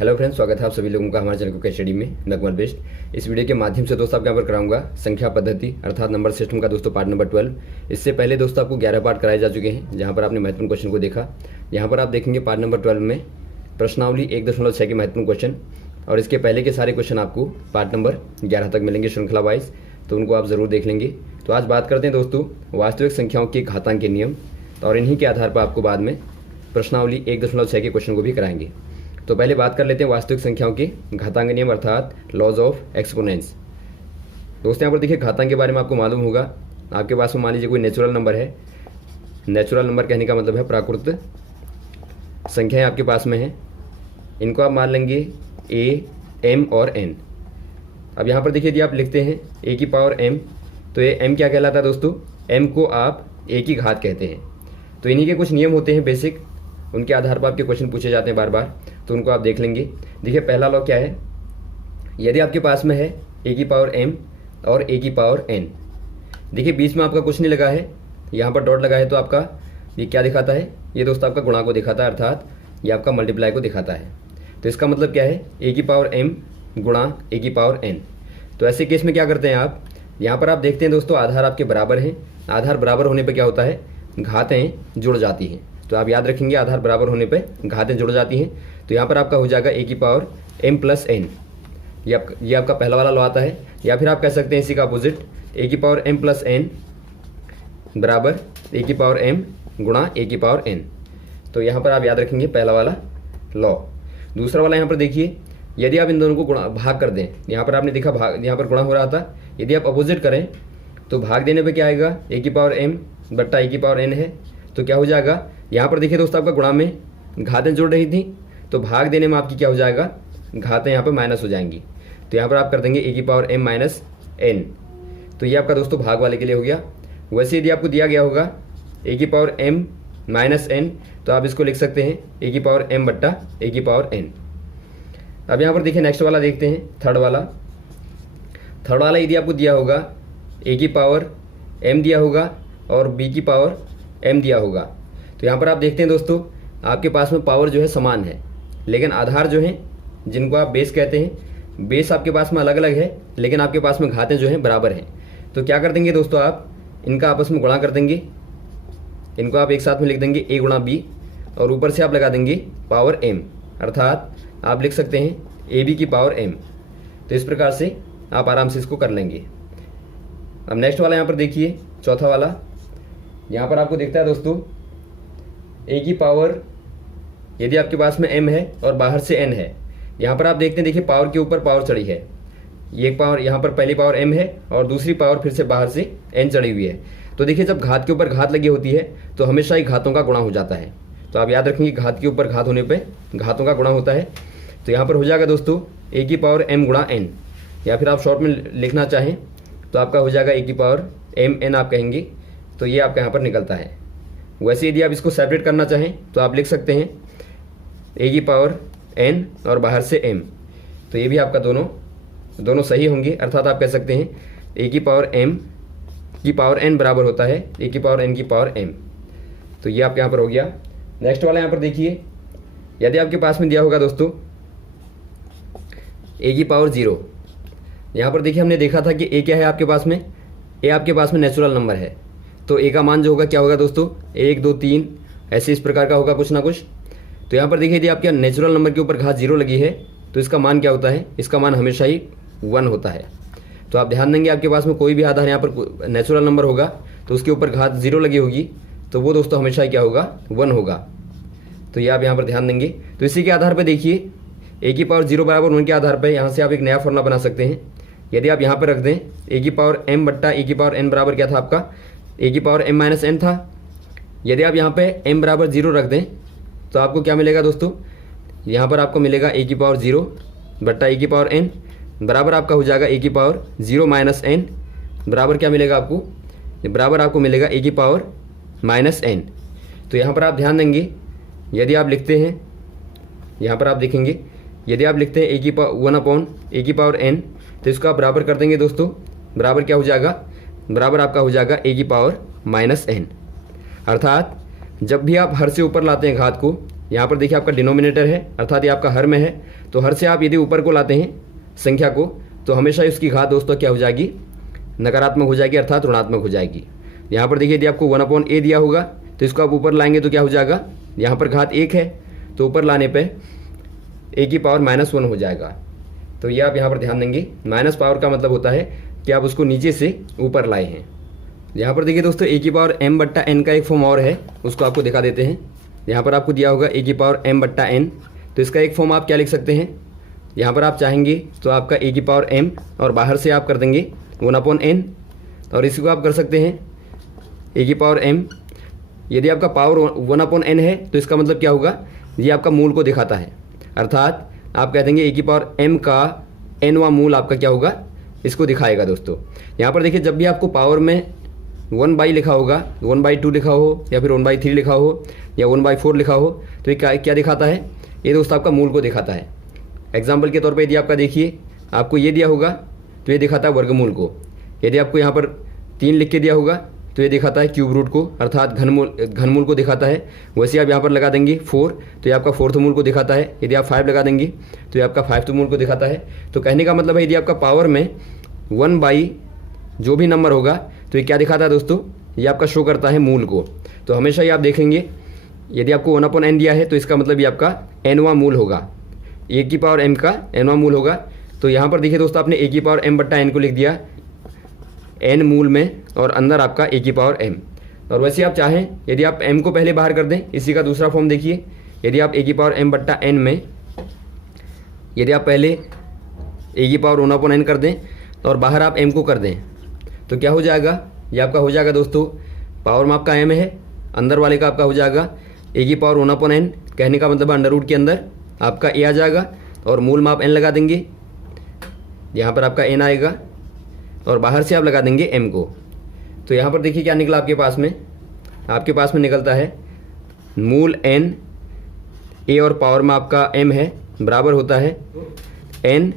Hello friends, स्वागत है आप सभी लोगों का हमारे चैनल को स्टडी में। मैं कुमार बेस्ट। इस वीडियो के माध्यम से दोस्तों आपको यहाँ पर कराऊंगा संख्या पद्धति अर्थात नंबर सिस्टम का दोस्तों पार्ट नंबर 12। इससे पहले दोस्तों आपको 11 पार्ट कराए जा चुके हैं, जहाँ पर आपने महत्वपूर्ण क्वेश्चन को देखा। यहाँ पर आप देखेंगे पार्ट नंबर 12 में प्रश्नावली 1.6 के महत्वपूर्ण क्वेश्चन, और इसके पहले के सारे क्वेश्चन आपको पार्ट नंबर 11 तक मिलेंगे श्रृंखला वाइज, तो उनको आप ज़रूर देख लेंगे। तो आज बात करते हैं दोस्तों वास्तविक संख्याओं के घातांक के नियम, और इन्हीं के आधार पर आपको बाद में प्रश्नावली 1.6 के क्वेश्चन को भी कराएंगे। तो पहले बात कर लेते हैं वास्तविक संख्याओं के घातांक नियम अर्थात लॉज ऑफ एक्सपोनेंट्स। दोस्तों यहाँ पर देखिए घातांक के बारे में आपको मालूम होगा। आपके पास में मान लीजिए कोई नेचुरल नंबर है। नेचुरल नंबर कहने का मतलब है प्राकृत संख्याएं आपके पास में हैं। इनको आप मान लेंगे ए, एम और एन। अब यहाँ पर देखिए यदि आप लिखते हैं ए की पावर एम, तो ये एम क्या कहलाता है दोस्तों? एम को आप ए की घात कहते हैं। तो इन्हीं के कुछ नियम होते हैं बेसिक, उनके आधार पर आपके क्वेश्चन पूछे जाते हैं बार बार, तो उनको आप देख लेंगे। देखिए पहला लॉ क्या है, यदि आपके पास में है ए की पावर एम और ए की पावर एन। देखिए बीच में आपका कुछ नहीं लगा है, यहाँ पर डॉट लगा है, तो आपका ये क्या दिखाता है? ये दोस्तों आपका गुणा को दिखाता है, अर्थात ये आपका मल्टीप्लाई को दिखाता है। तो इसका मतलब क्या है? ए की पावर एम गुणा ए की पावर एन। तो ऐसे केस में क्या करते हैं आप? यहाँ पर आप देखते हैं दोस्तों आधार आपके बराबर हैं। आधार बराबर होने पर क्या होता है? घातें जुड़ जाती हैं। तो आप याद रखेंगे आधार बराबर होने पे घातें जुड़ जाती हैं। तो यहाँ पर आपका हो जाएगा ए की पावर एम प्लस एन। ये आपका पहला वाला लॉ आता है। या फिर आप कह सकते हैं इसी का अपोजिट, ए की पावर एम प्लस एन बराबर ए की पावर एम गुणा ए की पावर एन। तो यहाँ पर आप याद रखेंगे पहला वाला लॉ। दूसरा वाला यहाँ पर देखिए, यदि आप इन दोनों को गुणा भाग कर दें, यहाँ पर आपने देखा भाग, यहाँ पर गुणा हो रहा था। यदि आप अपोजिट करें तो भाग देने पर क्या आएगा? ए की पावर एम बट्टा ए की पावर एन है, तो क्या हो जाएगा? यहाँ पर देखिए दोस्तों आपका गुणा में घातें जुड़ रही थी, तो भाग देने में आपकी क्या हो जाएगा? घातें यहाँ पर माइनस हो जाएंगी। तो यहाँ पर आप कर देंगे ए की पावर एम माइनस एन। तो ये आपका दोस्तों भाग वाले के लिए हो गया। वैसे यदि आपको दिया गया होगा ए की पावर एम माइनस एन, तो आप इसको लिख सकते हैं ए की पावर एम बट्टा ए की पावर एन। अब यहाँ पर देखिए नेक्स्ट वाला देखते हैं, थर्ड वाला यदि आपको दिया होगा ए की पावर एम दिया होगा और बी की पावर एम दिया होगा, तो यहाँ पर आप देखते हैं दोस्तों आपके पास में पावर जो है समान है, लेकिन आधार जो है जिनको आप बेस कहते हैं, बेस आपके पास में अलग अलग है, लेकिन आपके पास में घातें जो हैं बराबर हैं। तो क्या कर देंगे दोस्तों, आप इनका आपस में गुणा कर देंगे। इनको आप एक साथ में लिख देंगे ए गुणा बी, और ऊपर से आप लगा देंगे पावर एम, अर्थात आप लिख सकते हैं ए बी की पावर एम। तो इस प्रकार से आप आराम से इसको कर लेंगे। अब नेक्स्ट वाला यहाँ पर देखिए, चौथा वाला। यहाँ पर आपको दिखता है दोस्तों ए की पावर, यदि आपके पास में m है और बाहर से n है, यहाँ पर आप देखते हैं देखिए पावर के ऊपर पावर चढ़ी है। ये पावर यहाँ पर पहली पावर m है और दूसरी पावर फिर से बाहर से n चढ़ी हुई है। तो देखिए जब घात के ऊपर घात लगी होती है तो हमेशा ही घातों का गुणा हो जाता है। तो आप याद रखेंगे घात के ऊपर घात होने पर घातों का गुणा होता है। तो यहाँ पर हो जाएगा दोस्तों ए की पावर m गुणा n, या फिर आप शॉर्ट में लिखना चाहें तो आपका हो जाएगा ए की पावर m n आप कहेंगे, तो ये आपका यहाँ पर निकलता है। वैसे यदि आप इसको सेपरेट करना चाहें तो आप लिख सकते हैं ए की पावर एन और बाहर से एम, तो ये भी आपका दोनों सही होंगे। अर्थात आप कह सकते हैं ए की पावर एम की पावर एन बराबर होता है ए की पावर एन की पावर एम। तो ये आपके यहाँ पर हो गया। नेक्स्ट वाला यहाँ पर देखिए, यदि आपके पास में दिया होगा दोस्तों ए की पावर 0। यहाँ पर देखिए हमने देखा था कि ए क्या है आपके पास में? ए आपके पास में नेचुरल नंबर है, तो ए का मान जो होगा क्या होगा दोस्तों? 1 2 3 ऐसे इस प्रकार का होगा कुछ ना कुछ। तो यहाँ पर देखिए यदि आपके नेचुरल नंबर के ऊपर घात 0 लगी है तो इसका मान क्या होता है? इसका मान हमेशा ही 1 होता है। तो आप ध्यान देंगे आपके पास में कोई भी आधार यहाँ पर नेचुरल नंबर होगा तो उसके ऊपर घात 0 लगी होगी, तो वो दोस्तों हमेशा ही क्या होगा? 1 होगा। तो ये आप यहाँ पर ध्यान देंगे। तो इसी के आधार पर देखिए ए की पावर 0 बराबर 1 के आधार पर यहाँ से आप एक नया फॉर्मूला बना सकते हैं। यदि आप यहाँ पर रख दें ए की पावर एम बट्टा ए की पावर एन बराबर क्या था आपका? ए की पावर एम माइनस एन था। यदि आप यहाँ पे m बराबर 0 रख दें तो आपको क्या मिलेगा दोस्तों? यहाँ पर आपको मिलेगा ए की पावर 0 बट्टा ए की पावर n बराबर आपका हो जाएगा ए की पावर 0 माइनस एन बराबर क्या मिलेगा आपको? बराबर आपको मिलेगा ए की पावर माइनस एन। तो यहाँ पर आप ध्यान देंगे, यदि आप लिखते हैं, यहाँ पर आप देखेंगे यदि आप लिखते हैं ए की पावर 1 अपॉन ए की पावर n, तो इसको आप बराबर कर देंगे दोस्तों। बराबर क्या हो जाएगा? बराबर आपका हो जाएगा ए की पावर माइनस एन। अर्थात जब भी आप हर से ऊपर लाते हैं घात को यहाँ पर देखिए आपका डिनोमिनेटर है अर्थात ये आपका हर में है, तो हर से आप यदि ऊपर को लाते हैं संख्या को तो हमेशा उसकी घात दोस्तों क्या हो जाएगी, नकारात्मक हो जाएगी अर्थात ऋणात्मक हो जाएगी। यहाँ पर देखिए यदि आपको 1/a दिया होगा तो इसको आप ऊपर लाएंगे तो क्या हो जाएगा, यहाँ पर घात 1 है तो ऊपर लाने पे a की पावर -1 हो जाएगा। तो ये आप यहाँ पर ध्यान देंगे, माइनस पावर का मतलब होता है कि आप उसको नीचे से ऊपर लाए हैं। यहाँ पर देखिए दोस्तों a की पावर m/n का एक फॉर्म और है, उसको आपको दिखा देते हैं। यहाँ पर आपको दिया होगा a की पावर m/n, तो इसका एक फॉर्म आप क्या लिख सकते हैं, यहाँ पर आप चाहेंगे तो आपका a की पावर m और बाहर से आप कर देंगे 1/n, और इसी को आप कर सकते हैं a की पावर m। यदि आपका पावर 1/n है तो इसका मतलब क्या होगा, ये आपका मूल को दिखाता है, अर्थात आप कह देंगे a की पावर m का nवां मूल आपका क्या होगा, इसको दिखाएगा दोस्तों। यहाँ पर देखिए जब भी आपको पावर में 1/, लिखा होगा 1/2 लिखा हो या फिर 1/3 लिखा हो या 1/4 लिखा हो तो ये क्या दिखाता है, ये दोस्तों आपका मूल को दिखाता है। एग्जाम्पल के तौर पर यदि आपका देखिए आपको ये दिया होगा तो ये दिखाता है वर्गमूल को, यदि आपको यहाँ पर 3 लिख के दिया होगा तो ये दिखाता है क्यूब रूट को अर्थात घनमूल को दिखाता है। वैसे आप यहाँ पर लगा देंगे 4 तो ये आपका 4th मूल को दिखाता है, यदि आप 5 लगा देंगे तो ये आपका 5th मूल को दिखाता है। तो कहने का मतलब है यदि आपका पावर में 1/, जो भी नंबर होगा तो ये क्या दिखाता है दोस्तों, ये आपका शो करता है मूल को। तो हमेशा ये आप देखेंगे यदि आपको 1/n दिया है तो इसका मतलब ये आपका nवां मूल होगा, a की पावर m का nवां मूल होगा। तो यहाँ पर देखिए दोस्तों आपने a की पावर m/n को लिख दिया n मूल में और अंदर आपका a की पावर m। और वैसे आप चाहें यदि आप m को पहले बाहर कर दें, इसी का दूसरा फॉर्म देखिए, यदि आप a की पावर m/n में यदि आप पहले a की पावर 1/n कर दें और बाहर आप m को कर दें तो क्या हो जाएगा, ये आपका हो जाएगा दोस्तों, पावर में आपका m है, अंदर वाले का आपका हो जाएगा a की पावर 1/n, कहने का मतलब अंडर रूट के अंदर आपका a आ जाएगा और मूल में आप n लगा देंगे, यहाँ पर आपका n आएगा और बाहर से आप लगा देंगे m को। तो यहाँ पर देखिए क्या निकला आपके पास में निकलता है मूल n, a और पावर में आपका m है बराबर होता है n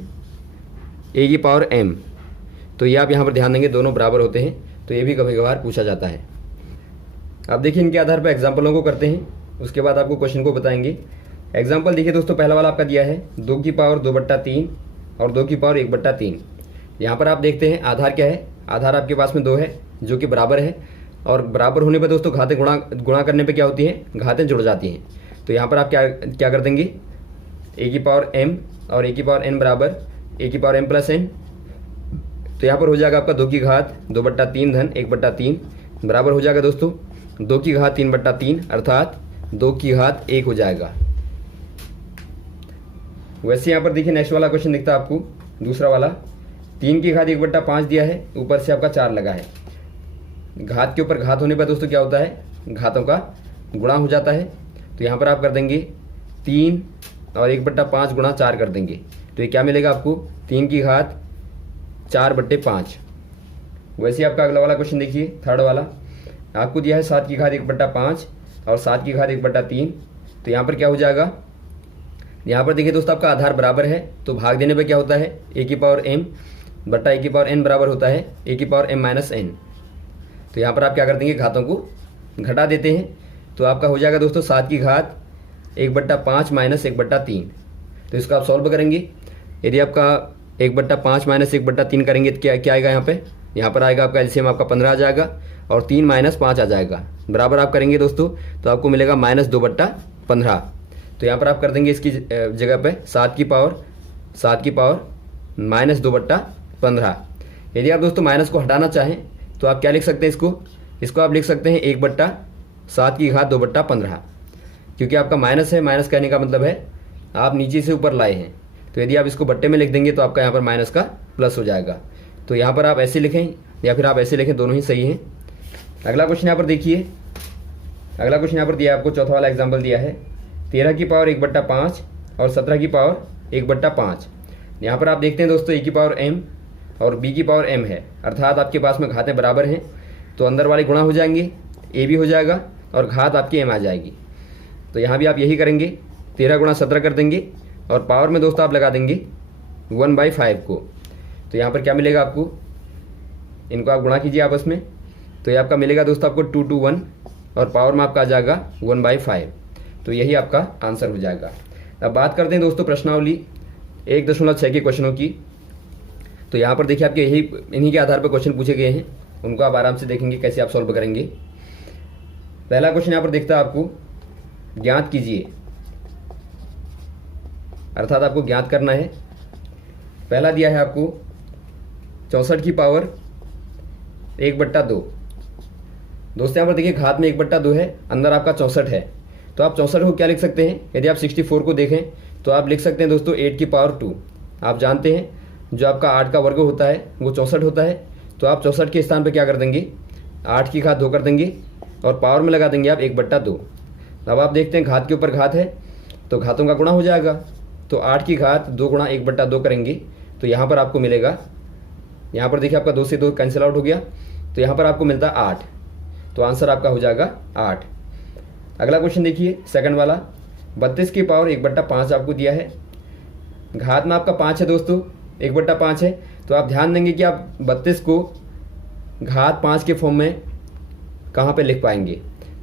a की पावर m। तो ये आप यहाँ पर ध्यान देंगे दोनों बराबर होते हैं, तो ये भी कभी कभार पूछा जाता है। अब देखिए इनके आधार पर एग्जाम्पलों को करते हैं, उसके बाद आपको क्वेश्चन को बताएंगे। एग्जाम्पल देखिए दोस्तों, पहला वाला आपका दिया है 2 की पावर 2/3 और 2 की पावर 1/3। यहाँ पर आप देखते हैं आधार क्या है, आधार आपके पास में 2 है जो कि बराबर है, और बराबर होने पर दोस्तों घातें गुणा करने पे क्या होती हैं, घातें जुड़ जाती हैं। तो यहाँ पर आप क्या कर देंगे, a की पावर m और a की पावर n बराबर a की पावर m+n। तो यहाँ पर हो जाएगा आपका 2 की घात 2/3 धन 1/3 बराबर हो जाएगा दोस्तों 2 की घात 3/3 अर्थात 2 की घात 1 हो जाएगा। वैसे यहाँ पर देखिए नेक्स्ट वाला क्वेश्चन दिखता है आपको, दूसरा वाला 3 की घात 1/5 दिया है, ऊपर से आपका 4 लगा है। घात के ऊपर घात होने पर दोस्तों क्या होता है, घातों का गुणा हो जाता है। तो यहाँ पर आप कर देंगे 3 और 1/5 गुणा 4 कर देंगे, तो ये क्या मिलेगा आपको, 3 की घात 4/5। वैसे आपका अगला वाला क्वेश्चन देखिए, थर्ड वाला आपको दिया है 7 की घात 1/5 और 7 की घात 1/3। तो यहाँ पर क्या हो जाएगा, यहाँ पर देखिए दोस्तों आपका आधार बराबर है तो भाग देने पे क्या होता है, a की पावर m बटा a की पावर n बराबर होता है a की पावर m-n। तो यहाँ पर आप क्या कर देंगे, घातों को घटा देते हैं, तो आपका हो जाएगा दोस्तों 7 की घात 1/5 माइनस 1/3। तो इसको आप सॉल्व करेंगे, यदि आपका 1/5 माइनस 1/3 करेंगे तो क्या आएगा, यहाँ पर आएगा आपका एलसीएम आपका 15 आ जाएगा और 3 - 5 आ जाएगा, बराबर आप करेंगे दोस्तों तो आपको मिलेगा -2/15। तो यहाँ पर आप कर देंगे इसकी जगह पे 7 की पावर -2/15। यदि आप दोस्तों माइनस को हटाना चाहें तो आप क्या लिख सकते हैं, इसको आप लिख सकते हैं 1/7 की घात 2/15, क्योंकि आपका माइनस है, माइनस कहने का मतलब है आप नीचे से ऊपर लाए हैं। तो यदि आप इसको बट्टे में लिख देंगे तो आपका यहाँ पर माइनस का प्लस हो जाएगा। तो यहाँ पर आप ऐसे लिखें या फिर आप ऐसे लिखें, दोनों ही सही हैं। अगला क्वेश्चन यहाँ पर देखिए, अगला क्वेश्चन यहाँ पर दिया है आपको, चौथा वाला एग्जाम्पल दिया है 13 की पावर 1/5 और 17 की पावर 1/5। यहाँ पर आप देखते हैं दोस्तों a की पावर m और b की पावर m है, अर्थात आपके पास में घातें बराबर हैं तो अंदर वाले गुणा हो जाएंगे, a भी हो जाएगा और घात आपकी m आ जाएगी। तो यहाँ भी आप यही करेंगे, 13 × 17 कर देंगे और पावर में दोस्तों आप लगा देंगे 1/5 को। तो यहाँ पर क्या मिलेगा आपको, इनको आप गुणा कीजिए आपस में, तो ये आपका मिलेगा दोस्तों आपको 2 to 1 और पावर में आपका आ जाएगा 1/5। तो यही आपका आंसर हो जाएगा। अब बात करते हैं दोस्तों प्रश्नावली 1.6 के क्वेश्चनों की। तो यहाँ पर देखिए आपके यही इन्हीं के आधार पर क्वेश्चन पूछे गए हैं, उनको आप आराम से देखेंगे कैसे आप सॉल्व करेंगे। पहला क्वेश्चन यहाँ पर दिखता है आपको, ज्ञात कीजिए, अर्थात आपको ज्ञात करना है। पहला दिया है आपको 64 की पावर 1/2। दोस्तों यहाँ पर देखिए घात में 1/2 है, अंदर आपका 64 है, तो आप 64 को क्या लिख सकते हैं? यदि आप 64 को देखें तो आप लिख सकते हैं दोस्तों 8 की पावर 2। आप जानते हैं जो आपका 8 का वर्ग होता है वो 64 होता है, तो आप 64 के स्थान पर क्या कर देंगे, 8 की घात 2 कर देंगे और पावर में लगा देंगे आप 1/2। अब आप देखते हैं घात के ऊपर घात है तो घातों का गुणा हो जाएगा, तो 8 की घात 2 गुणा 1/2 करेंगे तो यहाँ पर आपको मिलेगा, यहाँ पर देखिए आपका 2 से 2 कैंसिल आउट हो गया, तो यहाँ पर आपको मिलता है 8, तो आंसर आपका हो जाएगा 8। अगला क्वेश्चन देखिए सेकंड वाला, 32 की पावर 1/5 आपको दिया है। घात में आपका 5 है दोस्तों, 1/5 है, तो आप ध्यान देंगे कि आप 32 को घात 5 के फॉर्म में कहाँ पे लिख पाएंगे।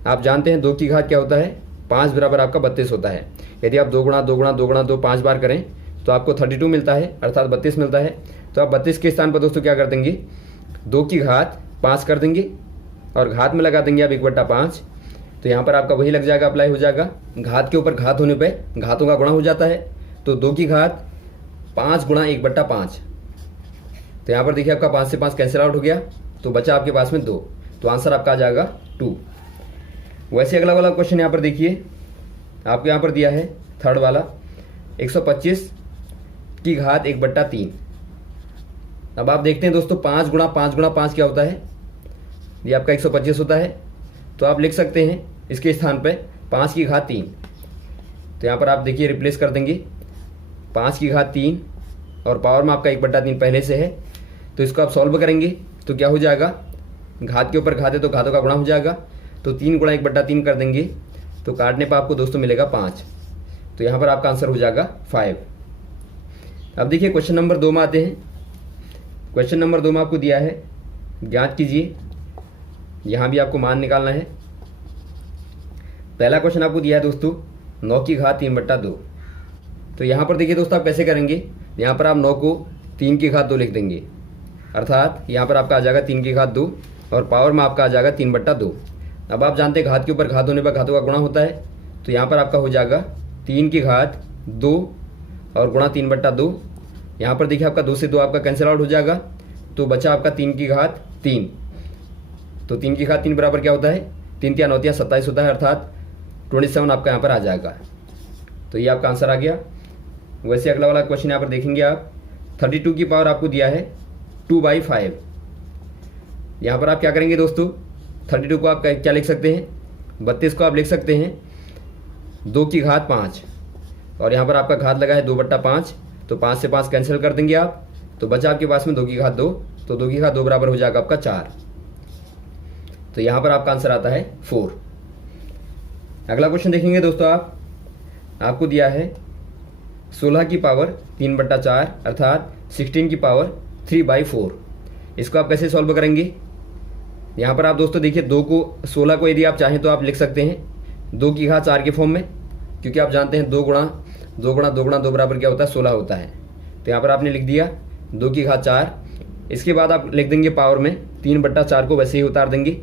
आप जानते हैं 2 की घात क्या होता है, 5 बराबर आपका 32 होता है। यदि आप 2 गुणा 2 गुणा 2 गुणा 2 5 बार करें तो आपको 32 मिलता है, अर्थात 32 मिलता है। तो आप 32 के स्थान पर दोस्तों क्या कर देंगे, 2 की घात 5 कर देंगे और घात में लगा देंगे आप 1/5, तो यहाँ पर आपका वही लग जाएगा, अप्लाई हो जाएगा। घात के ऊपर घात होने पे घातों का गुणा हो जाता है, तो 2 की घात 5 गुणा 1/5, तो यहाँ पर देखिए आपका 5 से 5 कैंसिल आउट हो गया, तो बचा आपके पास में 2, तो आंसर आपका आ जाएगा 2। वैसे अगला वाला क्वेश्चन यहाँ पर देखिए आपको यहाँ पर दिया है थर्ड वाला, 125 की घात 1/3। अब आप देखते हैं दोस्तों 5 गुणा 5 गुणा 5 क्या होता है, ये आपका 125 होता है, तो आप लिख सकते हैं इसके स्थान पे 5 की घात 3। तो यहाँ पर आप देखिए रिप्लेस कर देंगे 5 की घात 3 और पावर में आपका 1/3 पहले से है, तो इसको आप सॉल्व करेंगे तो क्या हो जाएगा, घात के ऊपर घात है तो घातों का गुणा हो जाएगा, तो 3 गुणा 1/3 कर देंगे तो काटने पर आपको दोस्तों मिलेगा 5, तो यहाँ पर आपका आंसर हो जाएगा 5। अब देखिए क्वेश्चन नंबर 2 में आते हैं। क्वेश्चन नंबर 2 में आपको दिया है ज्ञात कीजिए, यहाँ भी आपको मान निकालना है। पहला क्वेश्चन आपको दिया है दोस्तों 9 की घात 3/2। तो यहाँ पर देखिए दोस्तों आप कैसे करेंगे, यहाँ पर आप 9 को 3 की घात 2 लिख देंगे, अर्थात यहाँ पर आपका आ जाएगा 3 की घात 2 और पावर में आपका आ जाएगा 3/2। अब आप जानते हैं घात के ऊपर घात होने पर घातों का गुणा होता है, तो यहाँ पर आपका हो जाएगा 3 की घात 2 और गुणा 3/2। यहाँ पर देखिए आपका 2 से 2 आपका कैंसिल आउट हो जाएगा, तो बचा आपका 3 की घात 3। तो 3 की घात 3 बराबर क्या होता है, 3 3 9 27 होता है, अर्थात 27 आपका यहाँ पर आ जाएगा, तो ये आपका आंसर आ गया। वैसे अगला वाला क्वेश्चन यहाँ पर देखेंगे आप, 32 की पावर आपको दिया है 2/5। यहाँ पर आप क्या करेंगे दोस्तों, 32 को आप क्या लिख सकते हैं, 32 को आप लिख सकते हैं 2 की घात 5 और यहाँ पर आपका घात लगा है 2/5, तो 5 से 5 कैंसिल कर देंगे आप, तो बचा आपके पास में 2 की घात 2, तो 2 की घात 2 बराबर हो जाएगा आपका 4, तो यहाँ पर आपका आंसर आता है 4। अगला क्वेश्चन देखेंगे दोस्तों आपको दिया है 16 की पावर 3/4 अर्थात 16 की पावर 3/4। इसको आप कैसे सॉल्व करेंगे, यहाँ पर आप दोस्तों देखिए 2 को 16 को यदि आप चाहें तो आप लिख सकते हैं 2 की घात 4 के फॉर्म में, क्योंकि आप जानते हैं 2 गुणा 2 गुणा 2 गुणा 2 बराबर क्या होता है, 16 होता है। तो यहाँ पर आपने लिख दिया 2 की घात 4, इसके बाद आप लिख देंगे पावर में 3/4 को वैसे ही उतार देंगे।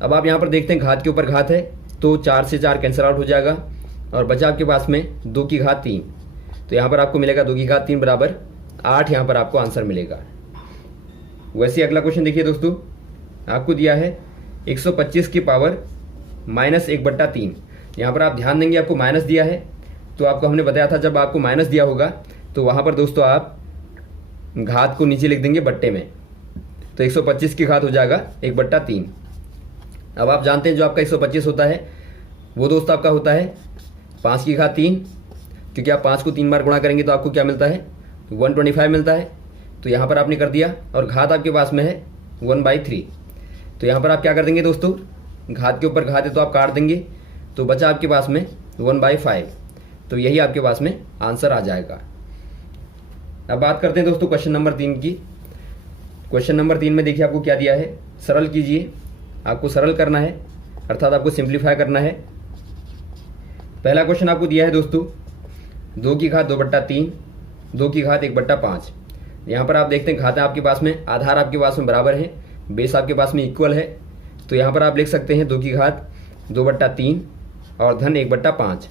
अब आप यहाँ पर देखते हैं घात के ऊपर घात है, तो 4 से 4 कैंसिल आउट हो जाएगा और बचा आपके पास में 2 की घात 3, तो यहाँ पर आपको मिलेगा 2 की घात 3 बराबर 8, यहाँ पर आपको आंसर मिलेगा। वैसे अगला क्वेश्चन देखिए दोस्तों आपको दिया है 125 की पावर -1/3। यहाँ पर आप ध्यान देंगे आपको माइनस दिया है, तो आपको हमने बताया था जब आपको माइनस दिया होगा तो वहाँ पर दोस्तों आप घात को नीचे लिख देंगे बट्टे में, तो 125 की घात हो जाएगा 1/3। अब आप जानते हैं जो आपका 125 होता है वो दोस्तों आपका होता है 5 की घात 3, क्योंकि आप 5 को 3 बार गुणा करेंगे तो आपको क्या मिलता है, 125 मिलता है। तो यहाँ पर आपने कर दिया और घात आपके पास में है 1/3, तो यहाँ पर आप क्या कर देंगे दोस्तों, घात के ऊपर घात है तो आप काट देंगे, तो बचा आपके पास में 1/5, तो यही आपके पास में आंसर आ जाएगा। अब बात करते हैं दोस्तों क्वेश्चन नंबर 3 की। क्वेश्चन नंबर 3 में देखिए आपको क्या दिया है, सरल कीजिए। आपको सरल करना है, अर्थात आपको सिंप्लीफाई करना है। पहला क्वेश्चन आपको दिया है दोस्तों 2 की घात 2/3, 2 की घात 1/5। यहाँ पर आप देखते हैं घातें आपके पास में, आधार आपके पास में बराबर है, बेस आपके पास में इक्वल है। तो यहाँ पर आप लिख सकते हैं 2 की घात 2/3 और धन 1/5।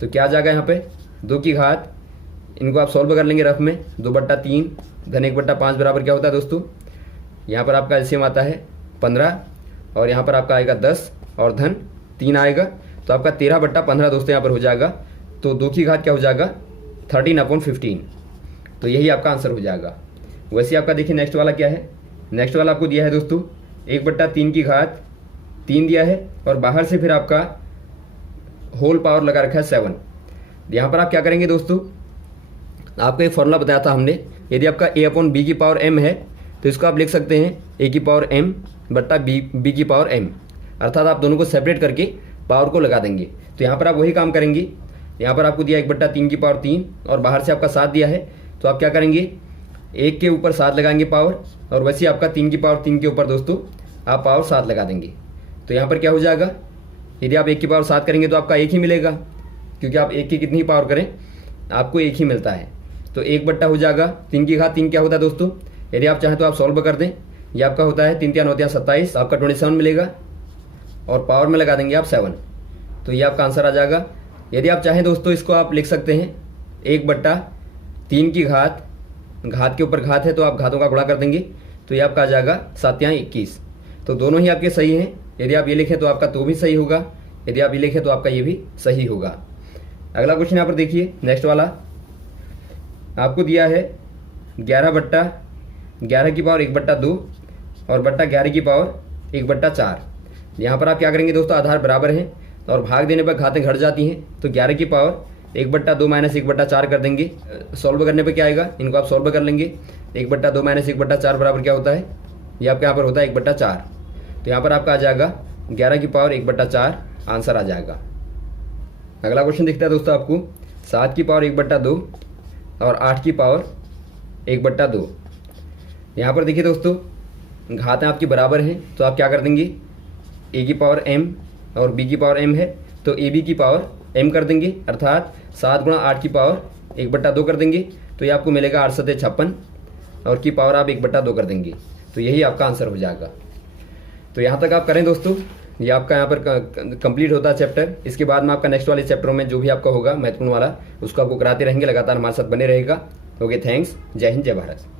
तो क्या आ जाएगा यहाँ पे 2 की घात, इनको आप सॉल्व कर लेंगे रफ में, 2/3 धन 1/5 बराबर क्या होता है दोस्तों, यहाँ पर आपका एलसीएम आता है 15 और यहाँ पर आपका आएगा 10 और धन 3 आएगा। तो आपका 13/15 दोस्तों यहाँ पर हो जाएगा। तो 2 की घात क्या हो जाएगा 13/15। तो यही आपका आंसर हो जाएगा। वैसे आपका देखिए नेक्स्ट वाला क्या है, नेक्स्ट वाला आपको दिया है दोस्तों 1/3 की घात 3 दिया है और बाहर से फिर आपका होल पावर लगा रखा है 7। यहाँ पर आप क्या करेंगे दोस्तों, आपको एक फॉर्मूला बताया था हमने, यदि आपका a/b की पावर m है तो इसको आप लिख सकते हैं a की पावर m बट्टा b की पावर m, अर्थात आप दोनों को सेपरेट करके पावर को लगा देंगे। तो यहाँ पर आप वही काम करेंगे। यहाँ पर आपको दिया 1/3 की पावर 3 और बाहर से आपका 7 दिया है। तो आप क्या करेंगे 1 के ऊपर 7 लगाएंगे पावर, और वैसे ही आपका 3 की पावर 3 के ऊपर दोस्तों आप पावर 7 लगा देंगे। तो यहाँ पर क्या हो जाएगा, यदि आप 1 की पावर 7 करेंगे तो आपका 1 ही मिलेगा, क्योंकि आप 1 की कितनी पावर करें आपको 1 ही मिलता है। तो 1 हो जाएगा 3 की घात 3 क्या होता है दोस्तों, यदि आप चाहें तो आप सॉल्व कर दें। ये आपका होता है 3 3 होता है 27, आपका 27 मिलेगा और पावर में लगा देंगे आप 7। तो ये आपका आंसर आ जाएगा। यदि आप चाहें दोस्तों इसको आप लिख सकते हैं 1/3 की घात, घात के ऊपर घात है तो आप घातों का गुणा कर देंगे। तो ये आपका आ जाएगा 7 या 21। तो दोनों ही आपके सही हैं। यदि आप ये लिखें तो आपका तो भी सही होगा, यदि आप ये लिखें तो आपका ये भी सही होगा। अगला क्वेश्चन यहाँ पर देखिए नेक्स्ट वाला आपको दिया है 11 की पावर 1/2 और बट्टा 11 की पावर 1/4। यहाँ पर आप क्या करेंगे दोस्तों, आधार बराबर है और भाग देने पर घातें घट जाती हैं। तो 11 की पावर 1/2 माइनस 1/4 कर देंगे। सॉल्व करने पर क्या आएगा, इनको आप सॉल्व कर लेंगे। 1/2 माइनस 1/4 बराबर क्या होता है, ये आपके यहाँ पर होता है 1/4। तो यहाँ पर आपका आ जाएगा 11 की पावर 1/4 आंसर आ जाएगा। अगला क्वेश्चन दिखता है दोस्तों आपको 7 की पावर 1/2 और 8 की पावर 1/2। यहाँ पर देखिए दोस्तों घातें आपकी बराबर हैं, तो आप क्या कर देंगे, a की पावर m और b की पावर m है तो ab की पावर m कर देंगे, अर्थात 7 गुणा 8 की पावर 1/2 कर देंगे। तो ये आपको मिलेगा 8 7 56 और की पावर आप 1/2 कर देंगे। तो यही आपका आंसर हो जाएगा। तो यहाँ तक आप करें दोस्तों, ये आपका यहाँ पर कंप्लीट होता है चैप्टर। इसके बाद में आपका नेक्स्ट वाले चैप्टरों में जो भी आपका होगा महत्वपूर्ण वाला, उसको आपको कराते रहेंगे, लगातार हमारे साथ बने रहेगा। ओके, थैंक्स, जय हिंद, जय भारत।